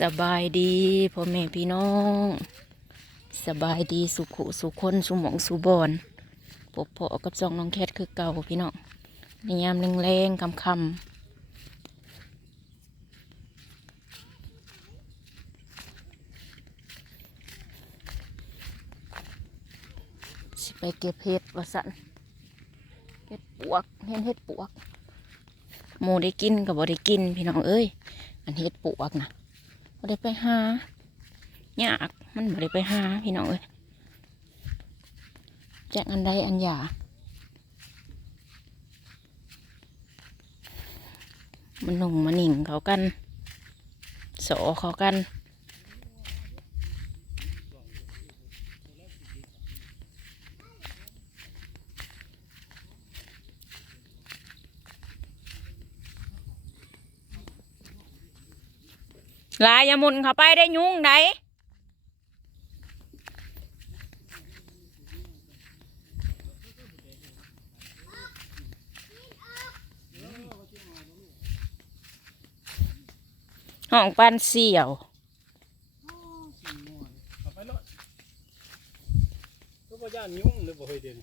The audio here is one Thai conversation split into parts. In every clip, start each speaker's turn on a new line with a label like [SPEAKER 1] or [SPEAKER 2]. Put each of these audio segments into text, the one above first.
[SPEAKER 1] สบายดีพ่อแม่พี่น้อง สบายดีสุขุสุคนสุหมองสุบอนปบพอกับจองน้องแคทคือเก่าพี่น้องในยามแรงๆคำคำสิไปเก็บเห็ดวาสันเห็ดปวกเห็นเห็ดปวกหมูได้กินกับบ่ได้กินพี่น้องเอ้ย อันเห็ดปวกนะ บ่ได้ไปหายากมันบ่ได้ไปหาพี่น้องเอ้ยแจ้งอันใดอันหยามันหนุ่งมันหนิงเขากันโสเขากัน ลายอยาหมุนเข้าไปได้ยุ่งไดห้องปันเสี่ยว
[SPEAKER 2] เอาไปเลยก็บ่ย่านยุ่งเลยบ่เคยเด่น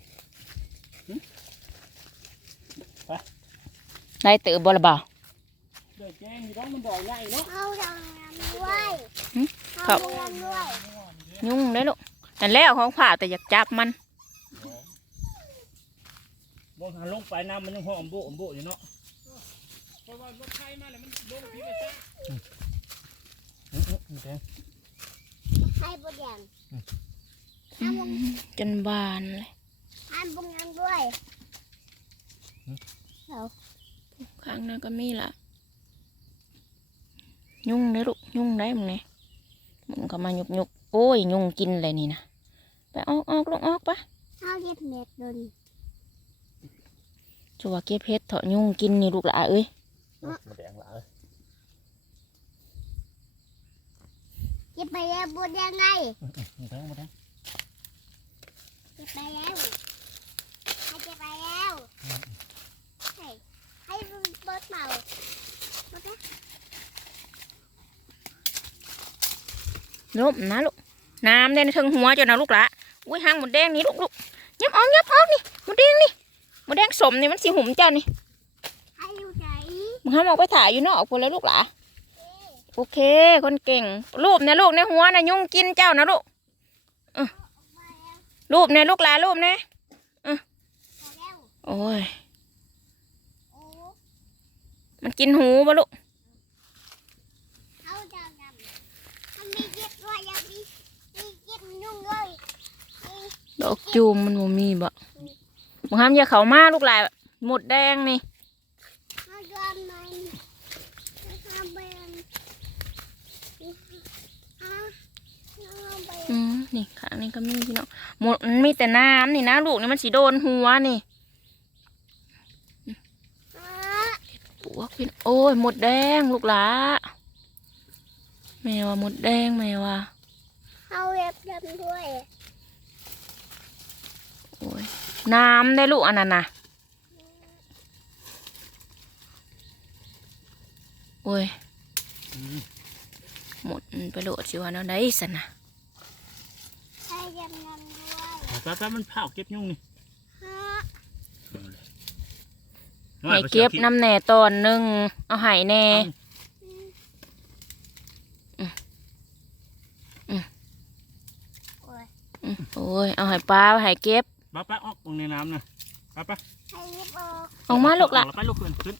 [SPEAKER 1] ได้เตือบละบ่าว
[SPEAKER 2] เดี๋ยวแจ้งอยู่ต้องมันดอกใหญ่เนาะ
[SPEAKER 3] เข้าทางนั้น ด้วย
[SPEAKER 1] หึ
[SPEAKER 3] เข้าทางนั้นด้วย
[SPEAKER 1] ยุ่งได้ลูกนั่นแล้วของผ่าแต่อยากจับมัน
[SPEAKER 2] บ่หันลงไปน้ำมันยังหอมโบอมโบอยู่เนาะเพราะว่ารถไถมาแล้วมันลงพี่ไปซะอืออือแดง
[SPEAKER 3] ให้บุญยัง
[SPEAKER 1] จนบานเลย
[SPEAKER 3] ให้บุญยังด้วย
[SPEAKER 1] ข้างนั้นก็มีละ ยุ่งได้ลูกยุ่งได้มึงเนี่ยมันก็มาหยุกหยุกๆโอ้ยยุ่งกินเลยนี่นะไปออกออกลูกออกปะ
[SPEAKER 3] เข้าเย็บเม็ดดน
[SPEAKER 1] จัวเก็บเพชรเถาะยุ่งกินนี่ลูกหลาเอ้ย
[SPEAKER 2] มันแดงหลาย
[SPEAKER 3] เย็บไปแล้วบุญยังไง
[SPEAKER 2] มันแดงมันแดง
[SPEAKER 3] เย็บไปแล้วให้เย็บไปแล้วให้ให้บุญเบิดเมาหมดแล้
[SPEAKER 1] ล้มนะลูกน้ำเด่นถึงหัวจนนะลูกหละอุ้ยหางหมดแดงนี่ลูกลูกยับออกยับออกนี่หมดแดงนี่หมดแดงสมนี่มันสีหุ่มเจ้านี่
[SPEAKER 3] ให้ยุไหน
[SPEAKER 1] มึงห้ามออกไปถ่ายอยู่นอกคนแล้วลูกหละโอเค คนเก่ง รูปเนี่ยลูกในหัวนะยุ่งกินเจ้านะลูกรูปเนี่ยลูกหลารูปเนี่ยโอ้ย
[SPEAKER 3] โอ้
[SPEAKER 1] มันกินหูปะลูก
[SPEAKER 3] เข้าทางนั้นมันมีเย็บด้วยยังมีมีเย็บยุ่งด้วยมี
[SPEAKER 1] ดอกจูมมันบ่มีบ่มึงห้ามอย่าเขามาลูกหลาหมดแดงนี่
[SPEAKER 3] เข้าทางนั้นเข้าไปเอาเอาไป
[SPEAKER 1] อืมนี่ข้างนี้ก็มีพี่น้องหมดมันมีแต่น้ำนี่นะลูกนี่มันสีโดนหัวนี่
[SPEAKER 3] อ่า
[SPEAKER 1] ปวกพี่โอ้ยหมดแดงลูกหลาแม่ว่าหมดแดงแม่ว่า
[SPEAKER 3] เอาเล็บดำด้วย
[SPEAKER 1] โอ้ย น้ำได้ลูกอันนั้นนะโอ้ยหมดไปโหลดสิว่าเนาะได้สนะ
[SPEAKER 3] ให้ยำยำด้วย
[SPEAKER 2] แป๊บๆมันเผาเก็บยุ่งนี่
[SPEAKER 3] ฮะ
[SPEAKER 1] ให้เก็บน้ำแหน่ตอนหนึ่งเอาใหายแหน่
[SPEAKER 3] โอ้ย
[SPEAKER 1] อืมโอ้ย เอาใหายปลาเอาใหายเก็บ
[SPEAKER 2] ป้าป้าออกตรงในน้ำนะป้าป้า
[SPEAKER 3] ให้ยิบออก
[SPEAKER 1] ออกมาลูกละ
[SPEAKER 2] ไปลูกขึ้นขึ้น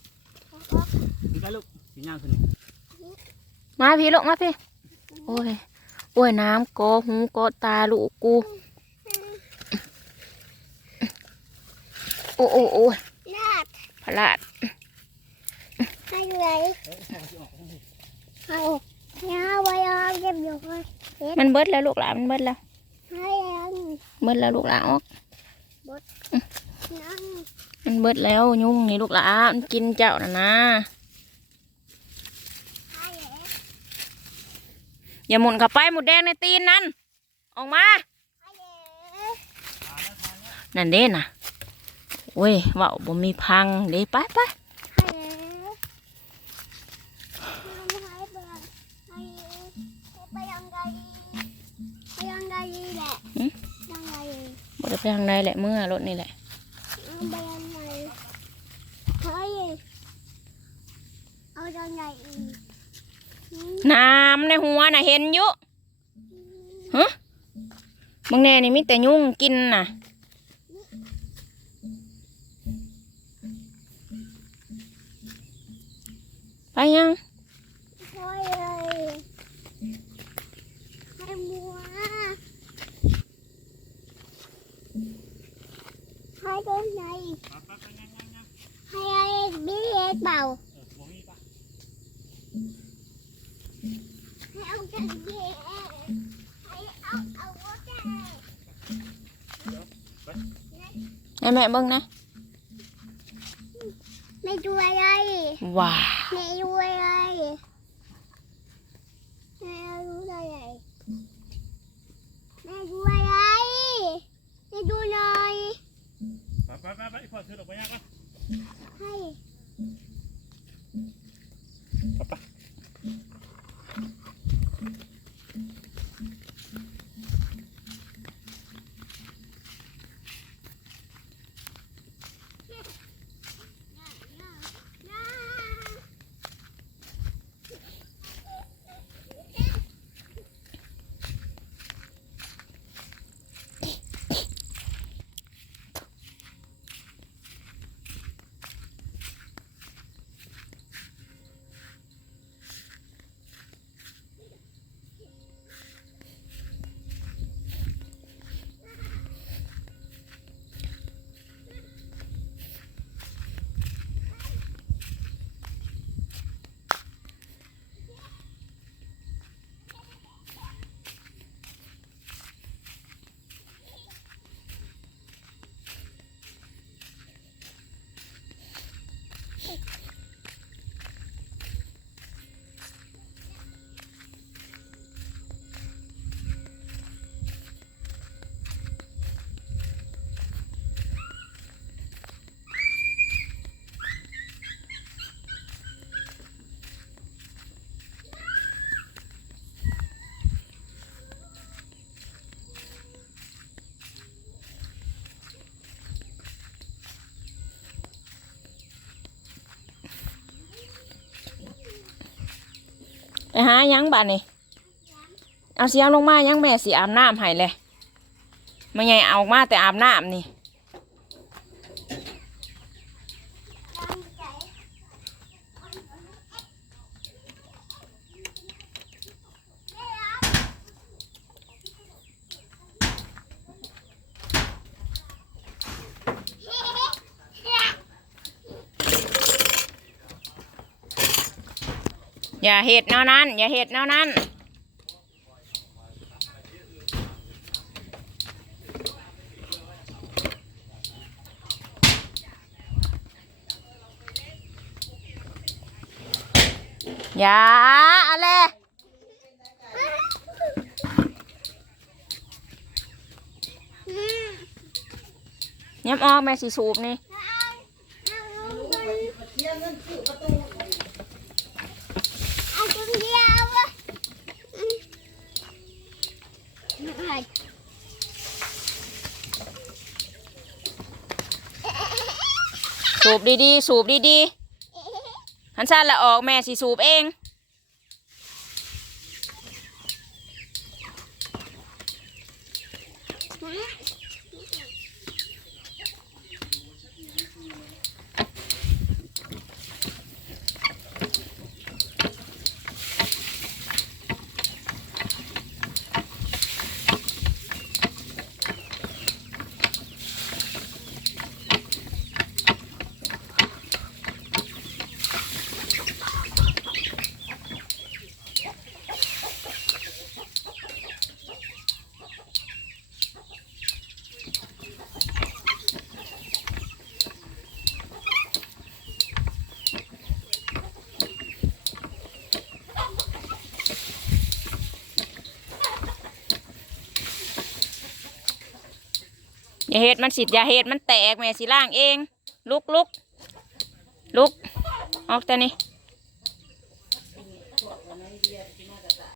[SPEAKER 3] ออก
[SPEAKER 2] ขึ้นไปลูกสีย่างขึ้นนี่
[SPEAKER 1] มาพี่ลูกมาพี่โอ้ยโอ้ยน้ำกอหูกอตาลูกกูโอ้โอ้โอ้ย
[SPEAKER 3] ลาด
[SPEAKER 1] พลาด
[SPEAKER 3] ให้ไหนเอาเนี่ยไว้เอาเย็บอยู่ค่ะ
[SPEAKER 1] มันเบิดแล้วลูกหลานมันเบิดแล้ว
[SPEAKER 3] ให้ยัง
[SPEAKER 1] เบิดแล้วลูกหลานออก
[SPEAKER 3] นั่ง
[SPEAKER 1] มันเบิดแล้วยุ่งนี่ลูกหลานมันกินเจ้าน่ะนะ
[SPEAKER 3] ให้เหรอ
[SPEAKER 1] อย่าหมุนเข้าไปหมุดแดงในตีนนั่นออกมา
[SPEAKER 3] ให้เหรอ
[SPEAKER 1] นั่นเด้น่ะโอ้ยเว่าบ่มีพังเด้ไปไป
[SPEAKER 3] ให้เหรอให้เบิร์ให้เหรอไปยังไงแหละ
[SPEAKER 1] หึ
[SPEAKER 3] ยังไง
[SPEAKER 1] บ่ได้ไปทางใดแหละเมื่อรถนี่แหละ
[SPEAKER 3] ไปยังไงเฮ้ยเอายังไงอีกหืม
[SPEAKER 1] น้ำใน หัวน่ะเห็นอยู่ฮะมึงแน่นี่มีแต่ยุ่งกินน่ะไปยัง
[SPEAKER 3] เฮ้ยเลยให้มัวให้ตัวไหน
[SPEAKER 2] ไปไปไปยังยังยัง
[SPEAKER 3] ให้ไอ้บิ๊กเปล่า
[SPEAKER 2] เออบ่มีปะ
[SPEAKER 3] ให้เอาจังเย่ให้เอาเอาวัวแก่
[SPEAKER 1] ให้แม่เบิ่งนะ
[SPEAKER 3] ไม่ดูอะไร
[SPEAKER 1] ว้า
[SPEAKER 3] ไม่ดูอะไรไม่ดูอะไรไม่ดูอะไรไม่ดูหน่อย
[SPEAKER 2] ไปไปไปไปพอซื้อดอกไม้ยังก่อน
[SPEAKER 3] ให้
[SPEAKER 2] ไปไป
[SPEAKER 1] ไปหายังบ้านนี่เอาเสียงลงมายังแม่สิอาบน้ำให้เลยไม่ไงเอามาแต่อาบน้ำนี่ อย่าเห็ดแนวนั้น อย่าเห็ดแนวนั้น อย่าอะไรยับออกแม่สีสูบนี่
[SPEAKER 3] เอาจังเดียวอะอะไร
[SPEAKER 1] สูบดีๆ สูบดีๆหันซ่นละออกแม่สีสูบเอง อย่าเห็ดมันสิอย่าเห็ดมันแตกแม่สิล่างเอง ลุกลุกลุกออกแต่นี่